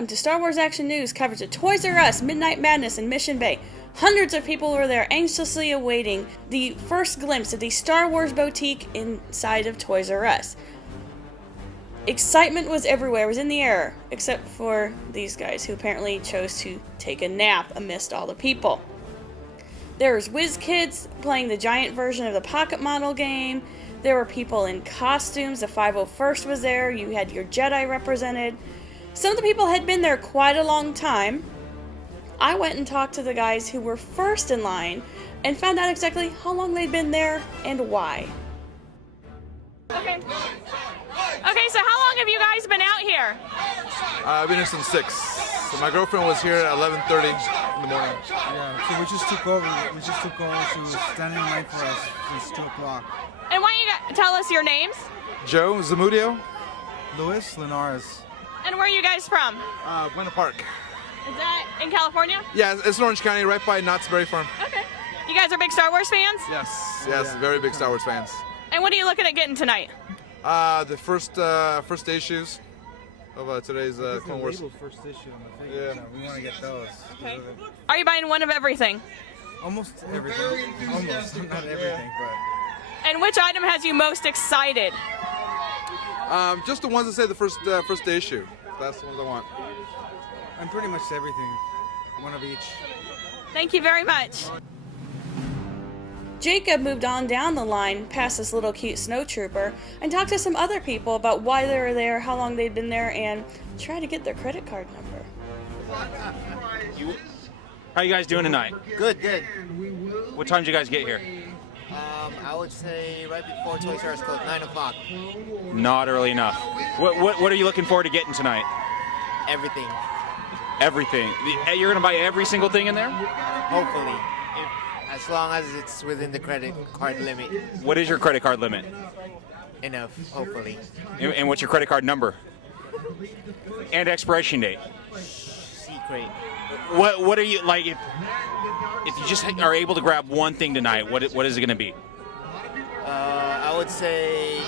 welcome to Star Wars Action News coverage of Toys R Us Midnight Madness in Mission Bay. Hundreds of people were there anxiously awaiting the first glimpse of the Star Wars boutique inside of Toys R Us. Excitement was everywhere, it was in the air, except for these guys who apparently chose to take a nap amidst all the people. There was WizKids playing the giant version of the Pocket Model game. There were people in costumes, the 501st was there, you had your Jedi represented. Some of the people had been there quite a long time. I went and talked to the guys who were first in line and found out exactly how long they'd been there and why. Okay, so how long have you guys been out here? I've been here since 6. So my girlfriend was here at 11:30 in the morning. Yeah, so we just took over. She was standing in line for us since 2 o'clock. And why don't you tell us your names? Joe Zamudio, Luis Linares. And where are you guys from? Buena Park. Is that in California? Yeah, it's in Orange County, right by Knott's Berry Farm. Okay. You guys are big Star Wars fans? Yes, very big Star Wars fans. And what are you looking at getting tonight? The first day shoes of today's Clone Wars. First issue on the Yeah. so we want to get those. Okay. Are you buying one of everything? Almost everything. Almost, not everything, but. And which item has you most excited? Just the ones that say the first day issue. That's the ones I want. I'm pretty much everything. One of each. Thank you very much. Jacob moved on down the line past this little cute snowtrooper and talked to some other people about why they were there, how long they'd been there, and tried to get their credit card number. How you guys doing tonight? Good. What time did you guys get here? I would say right before Toys R Us closed, 9 o'clock. Not early enough. What are you looking forward to getting tonight? Everything, Everything. You're gonna buy every single thing in there? hopefully. As long as it's within the credit card limit. What is your credit card limit? Enough, hopefully. And what's your credit card number? And expiration date. Secret. What are you like? If you just are able to grab one thing tonight, what is it gonna be? I would say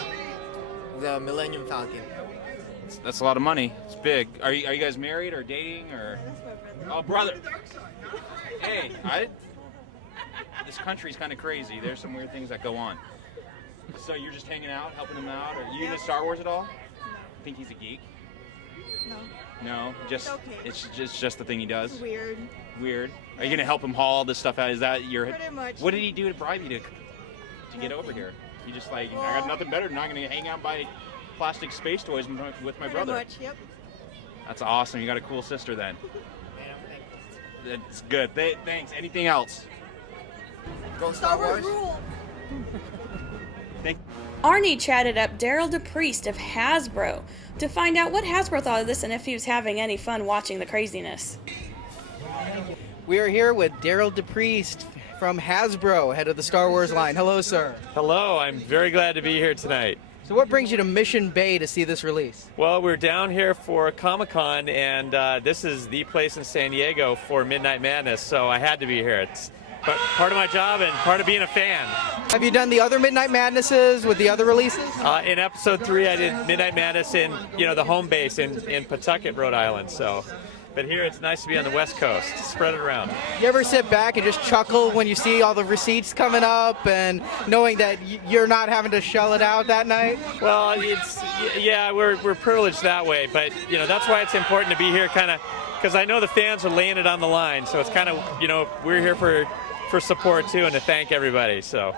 the Millennium Falcon. That's a lot of money. It's big. Are you guys married or dating or? Oh, brother. Hey, this country's kind of crazy. There's some weird things that go on. So you're just hanging out, helping him out? Are you into Star Wars at all? Think he's a geek? No. No, it's just the thing he does. Weird. Weird. Are you gonna help him haul all this stuff out? Is that your? Pretty much. What did he do to bribe you to get over here? You just like I got nothing better than not gonna hang out and buy plastic space toys with my brother. Pretty much, yep. That's awesome. You got a cool sister then. That's good. Thanks. Anything else? Go Star Wars. Rule. Arnie chatted up Daryl DePriest of Hasbro to find out what Hasbro thought of this and if he was having any fun watching the craziness. We are here with Daryl DePriest from Hasbro, head of the Star Wars line. Hello, sir. Hello, I'm very glad to be here tonight. So what brings you to Mission Bay to see this release? Well, we're down here for Comic-Con, and this is the place in San Diego for Midnight Madness, so I had to be here. It's part of my job and part of being a fan. Have you done the other Midnight Madnesses with the other releases? In Episode 3, I did Midnight Madness in the home base in Pawtucket, Rhode Island. But here it's nice to be on the West Coast, spread it around. You ever sit back and just chuckle when you see all the receipts coming up and knowing that you're not having to shell it out that night? Well, we're privileged that way, but that's why it's important to be here, kind of, because I know the fans are laying it on the line. So it's kind of we're here for support too, and to thank everybody. So.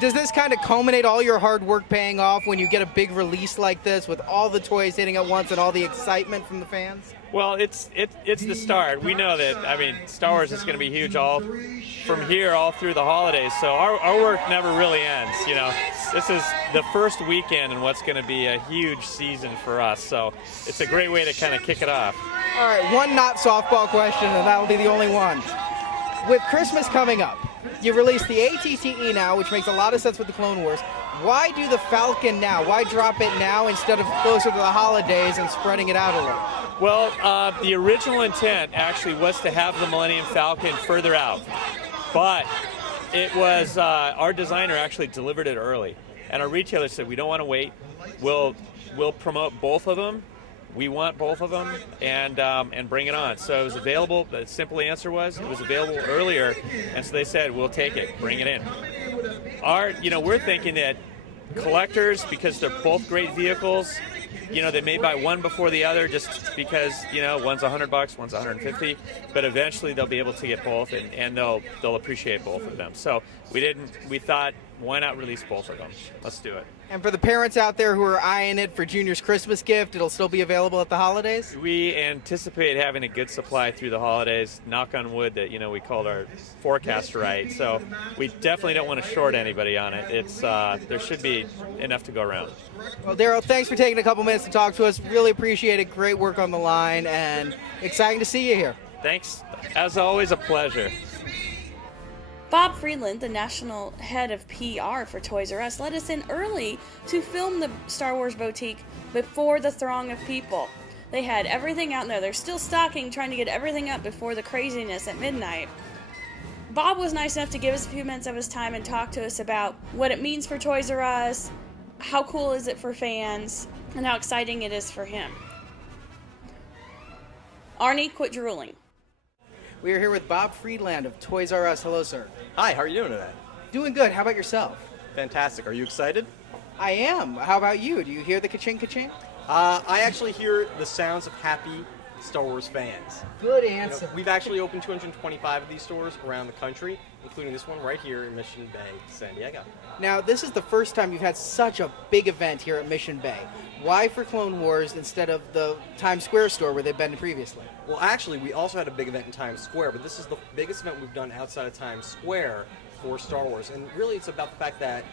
Does this kind of culminate all your hard work paying off when you get a big release like this with all the toys hitting at once and all the excitement from the fans? Well, it's the start. We know that, Star Wars is going to be huge all through the holidays. So our work never really ends, This is the first weekend in what's going to be a huge season for us. So it's a great way to kind of kick it off. All right, one not softball question, and that will be the only one. With Christmas coming up, you released the ATTE now, which makes a lot of sense with the Clone Wars. Why do the Falcon now? Why drop it now instead of closer to the holidays and spreading it out a little? Well, the original intent actually was to have the Millennium Falcon further out, but it was our designer actually delivered it early, and our retailer said we don't want to wait. We'll promote both of them we want both of them, and bring it on. So it was available. The simple answer was it was available earlier, and so they said, we'll take it, bring it in. We're thinking that collectors, because they're both great vehicles, they may buy one before the other just because, one's $100, one's $150, but eventually they'll be able to get both, and they'll appreciate both of them. So we thought, why not release both of them? Let's do it. And for the parents out there who are eyeing it for Junior's Christmas gift, it'll still be available at the holidays? We anticipate having a good supply through the holidays. Knock on wood that we called our forecast right. So we definitely don't want to short anybody on it. It's there should be enough to go around. Well, Daryl, thanks for taking a couple minutes to talk to us. Really appreciate it. Great work on the line, and exciting to see you here. Thanks. As always, a pleasure. Bob Friedland, the national head of PR for Toys R Us, let us in early to film the Star Wars boutique before the throng of people. They had everything out there. They're still stocking, trying to get everything up before the craziness at midnight. Bob was nice enough to give us a few minutes of his time and talk to us about what it means for Toys R Us, how cool is it for fans, and how exciting it is for him. Arnie, quit drooling. We are here with Bob Friedland of Toys R Us. Hello, sir. Hi, how are you doing today? Doing good. How about yourself? Fantastic. Are you excited? I am. How about you? Do you hear the ka-ching, ka-ching? I actually hear the sounds of happy Star Wars fans. Good answer. We've actually opened 225 of these stores around the country, including this one right here in Mission Bay, San Diego. Now, this is the first time you've had such a big event here at Mission Bay. Why for Clone Wars instead of the Times Square store where they've been previously? Well, actually, we also had a big event in Times Square, but this is the biggest event we've done outside of Times Square for Star Wars. And really, it's about the fact that,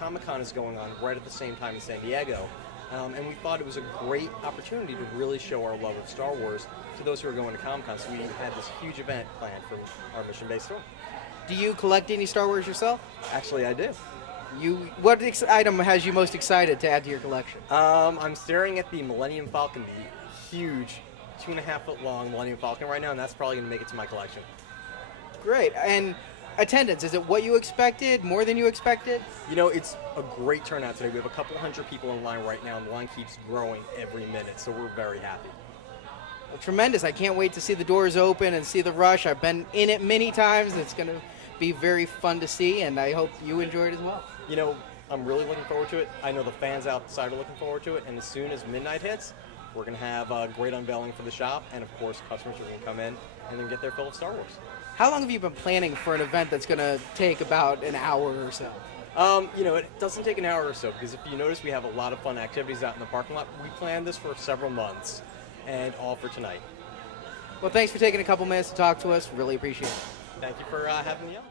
Comic-Con is going on right at the same time in San Diego. And we thought it was a great opportunity to really show our love of Star Wars to those who are going to Comic-Con. So we had this huge event planned for our Mission Bay store. Do you collect any Star Wars yourself? Actually, I do. What item has you most excited to add to your collection? I'm staring at the Millennium Falcon, the huge 2.5-foot long Millennium Falcon right now, and that's probably going to make it to my collection. Great. And attendance, is it what you expected, more than you expected? It's a great turnout today. We have a couple hundred people in line right now, and the line keeps growing every minute, so we're very happy. Well, tremendous. I can't wait to see the doors open and see the rush. I've been in it many times. It's going to be very fun to see, and I hope you enjoy it as well. I'm really looking forward to it. I know the fans outside are looking forward to it, and as soon as midnight hits, we're going to have a great unveiling for the shop, and of course, customers are going to come in and then get their fill of Star Wars. How long have you been planning for an event that's going to take about an hour or so? It doesn't take an hour or so, because if you notice, we have a lot of fun activities out in the parking lot. We planned this for several months, and all for tonight. Well, thanks for taking a couple minutes to talk to us. Really appreciate it. Thank you for having me on.